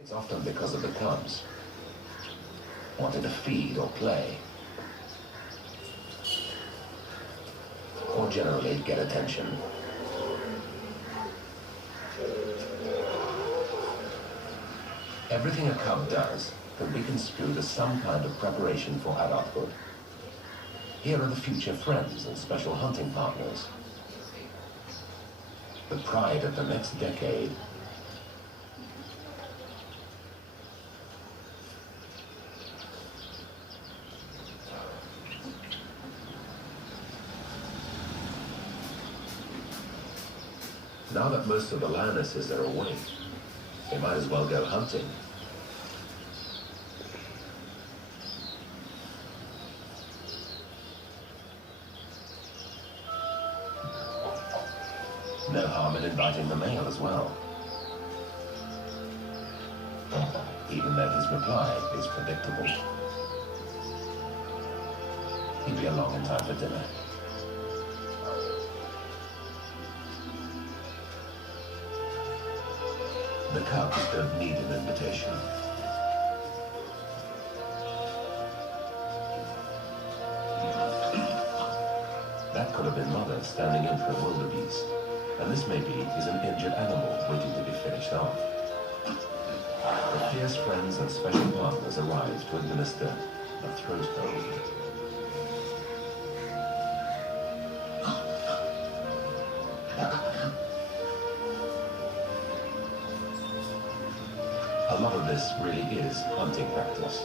It's often because of the cubs wanting to feed or play, or generally get attention. Everything a cub does can be construed as some kind of preparation for adulthood. Here are the future friends and special hunting partners, the pride of the next decade. Now that most of the lionesses are awake, they might as well go hunting. No harm in inviting the male as well, even though his reply is predictable. He'd be along in time for dinner. The cubs don't need an invitation. That could have been Mother standing in for a wildebeest, and this maybe is an injured animal waiting to be finished off. The fierce friends and special partners arrive to administer a throat hold. A lot of this really is hunting practice.